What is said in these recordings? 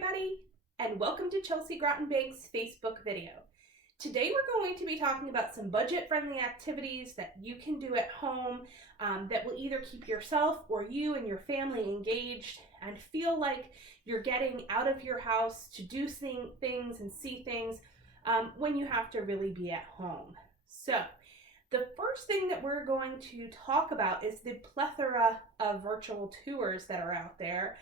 everybody, and welcome to Chelsea Grottenbank's Facebook video. Today we're going to be talking about some budget-friendly activities that you can do at home that will either keep yourself or you and your family engaged and feel like you're getting out of your house to do things and see things when you have to really be at home. So, the first thing that we're going to talk about is the plethora of virtual tours that are out there.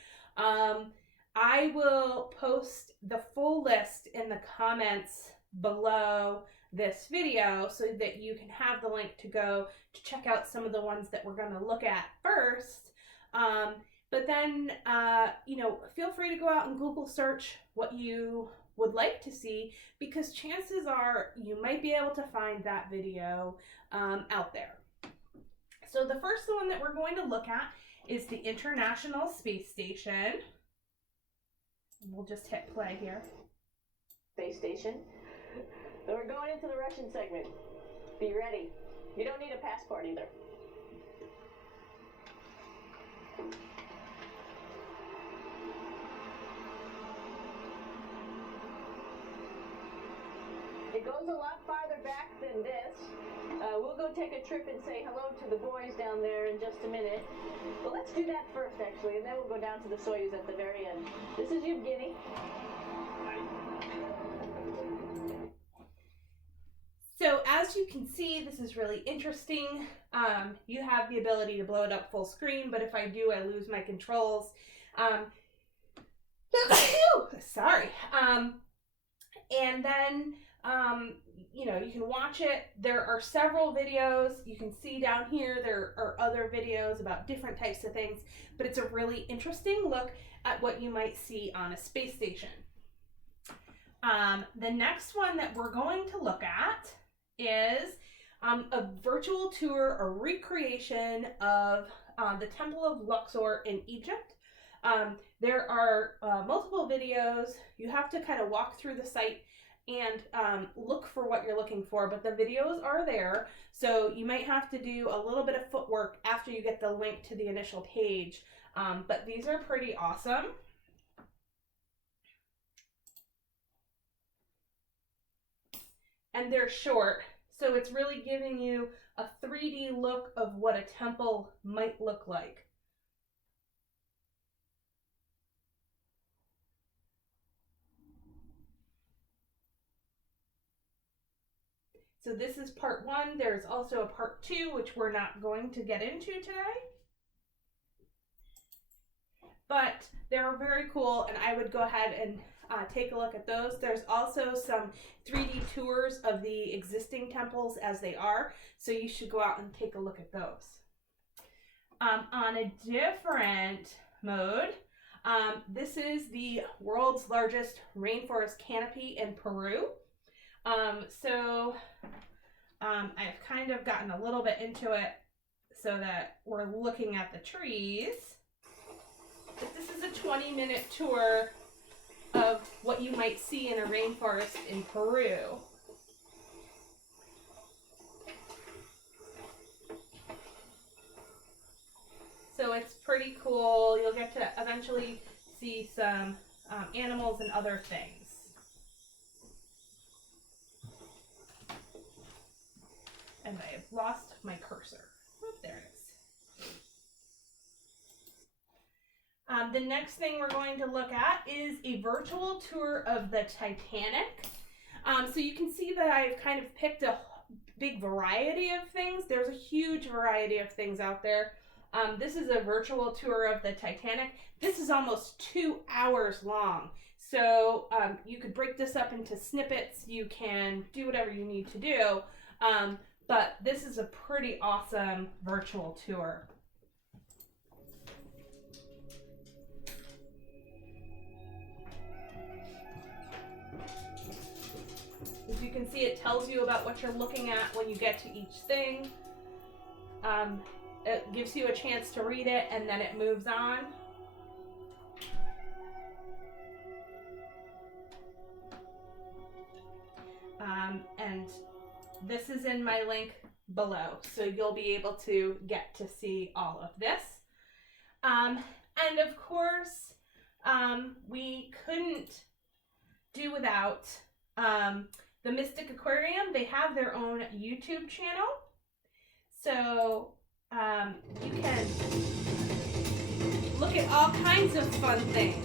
I will post the full list in the comments below this video so that you can have the link to go to check out some of the ones that we're going to look at first. But then, feel free to go out and Google search what you would like to see, because chances are you might be able to find that video out there. So the first one that we're going to look at is the International Space Station. We'll just hit play here. Space Station. So we're going into the Russian segment. Be ready. You don't need a passport either. It goes a lot farther back than this. We'll go take a trip and say hello to the boys down there in just a minute. Well, let's do that first, actually, and then we'll go down to the Soyuz at the very end. This is Yevgeny. So as you can see, this is really interesting. You have the ability to blow it up full screen, but if I do, I lose my controls. Sorry. And then, you can watch it. There are several videos. You can see down here, there are other videos about different types of things, but it's a really interesting look at what you might see on a space station. The next one that we're going to look at is a virtual tour, a recreation of the Temple of Luxor in Egypt. There are multiple videos. You have to kind of walk through the site and look for what you're looking for, but the videos are there, so you might have to do a little bit of footwork after you get the link to the initial page, but these are pretty awesome. And they're short, so it's really giving you a 3D look of what a temple might look like. So this is part one. There's also a part two, which we're not going to get into today. But they're very cool, and I would go ahead and take a look at those. There's also some 3D tours of the existing temples as they are, so you should go out and take a look at those. On a different mode, this is the world's largest rainforest canopy in Peru. I've kind of gotten a little bit into it so that we're looking at the trees. But this is a 20-minute tour of what you might see in a rainforest in Peru. So it's pretty cool. You'll get to eventually see some animals and other things. And I have lost my cursor. Oh, there it is. The next thing we're going to look at is a virtual tour of the Titanic. So you can see that I've kind of picked a big variety of things. There's a huge variety of things out there. This is a virtual tour of the Titanic. This is almost 2 hours long. So you could break this up into snippets. You can do whatever you need to do. But this is a pretty awesome virtual tour. As you can see, it tells you about what you're looking at when you get to each thing. It gives you a chance to read it, and then it moves on. And this is in my link below, so you'll be able to get to see all of this. And of course, we couldn't do without the Mystic Aquarium. They have their own YouTube channel. So you can look at all kinds of fun things.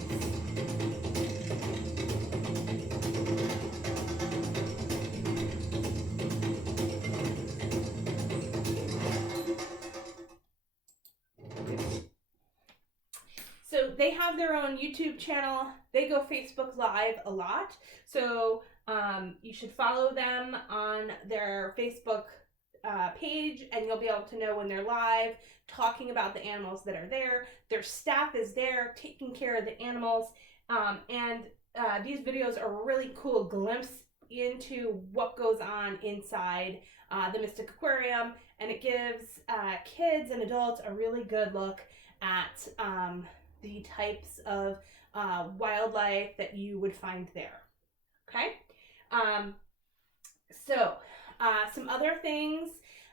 So they have their own YouTube channel. They go Facebook Live a lot. So you should follow them on their Facebook page, and you'll be able to know when they're live, talking about the animals that are there. Their staff is there taking care of the animals. And these videos are a really cool glimpse into what goes on inside the Mystic Aquarium. And it gives kids and adults a really good look at the types of wildlife that you would find there. Okay? Some other things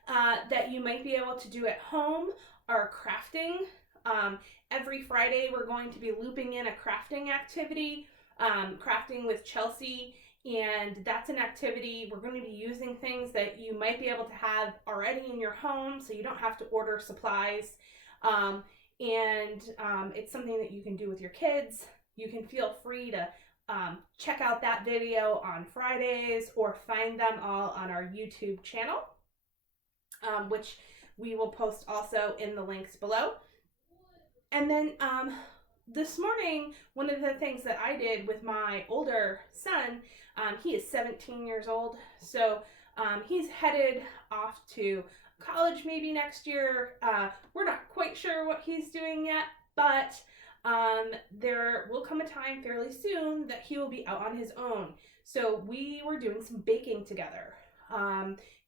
that you might be able to do at home are crafting. Every Friday we're going to be looping in a crafting activity, crafting with Chelsea, and that's an activity. We're going to be using things that you might be able to have already in your home, so you don't have to order supplies. It's something that you can do with your kids. You can feel free to check out that video on Fridays or find them all on our YouTube channel, which we will post also in the links below. And then this morning, one of the things that I did with my older son, he is 17 years old, so he's headed off to college maybe next year. We're not quite sure what he's doing yet, but there will come a time fairly soon that he will be out on his own. So we were doing some baking together.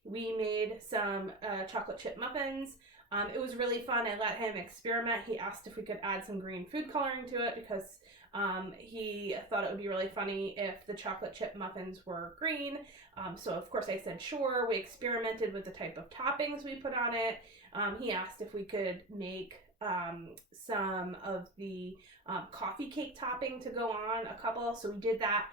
We made some chocolate chip muffins. It was really fun. I let him experiment. He asked if we could add some green food coloring to it because he thought it would be really funny if the chocolate chip muffins were green. So of course I said sure. We experimented with the type of toppings we put on it. He asked if we could make some of the coffee cake topping to go on a couple, so we did that.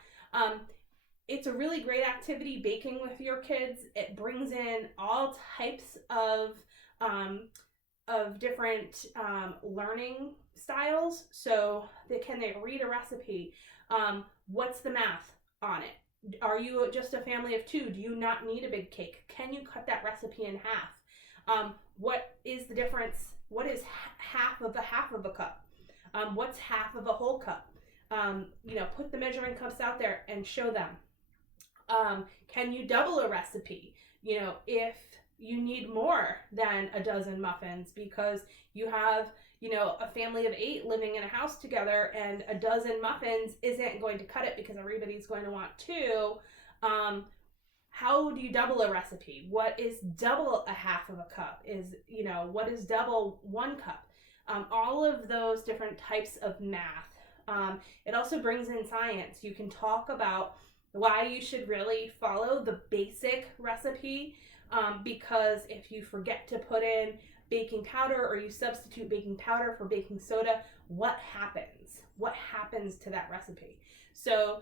It's a really great activity, baking with your kids. It brings in all types of different learning styles. So they read a recipe? What's the math on it? Are you just a family of two? Do you not need a big cake? Can you cut that recipe in half? What is the difference? What is half of a cup? What's half of a whole cup? Put the measuring cups out there and show them. Can you double a recipe? If you need more than a dozen muffins because you have, a family of 8 living in a house together, and a dozen muffins isn't going to cut it because everybody's going to want 2. How do you double a recipe? What is double a half of a cup? What is double 1 cup? All of those different types of math. It also brings in science. You can talk about why you should really follow the basic recipe, because if you forget to put in baking powder or you substitute baking powder for baking soda, what happens? What happens to that recipe? So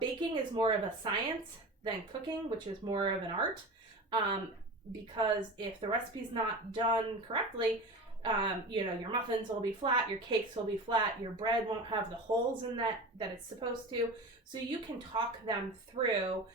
baking is more of a science than cooking, which is more of an art, because if the recipe's not done correctly, your muffins will be flat, your cakes will be flat, your bread won't have the holes in that it's supposed to. So you can talk them through,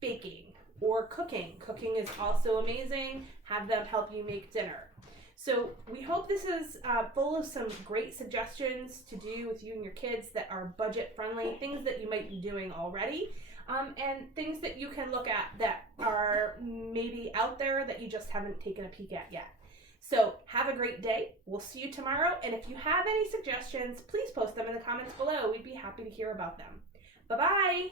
baking or cooking. Cooking is also amazing. Have them help you make dinner. So we hope this is full of some great suggestions to do with you and your kids that are budget friendly, things that you might be doing already, and things that you can look at that are maybe out there that you just haven't taken a peek at yet. So have a great day. We'll see you tomorrow. And if you have any suggestions, please post them in the comments below. We'd be happy to hear about them. Bye-bye.